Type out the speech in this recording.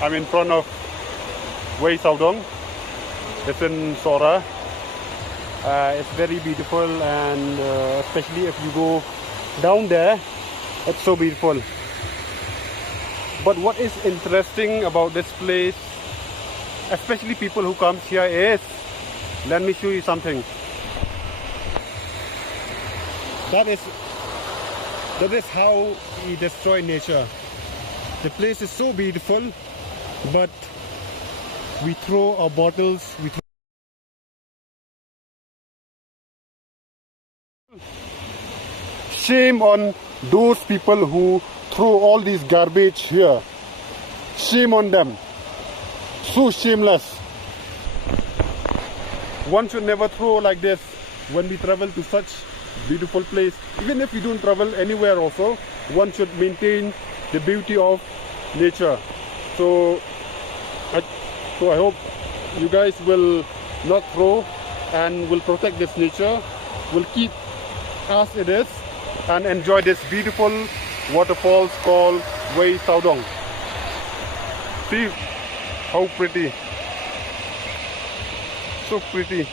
I'm in front of Weisawdong. It's in Sohra. It's very beautiful, and especially if you go down there, it's so beautiful. But what is interesting about this place, especially people who come here, is, let me show you something. That is how we destroy nature. The place is so beautiful, but we throw our bottles, Shame on those people who throw all these garbage here. Shame on them. So shameless. One should never throw like this when we travel to such beautiful place. Even if we don't travel anywhere also, one should maintain the beauty of nature. So I hope you guys will not throw and will protect this nature, will keep as it is, and enjoy this beautiful waterfalls called Weisawdong. See how pretty, so pretty.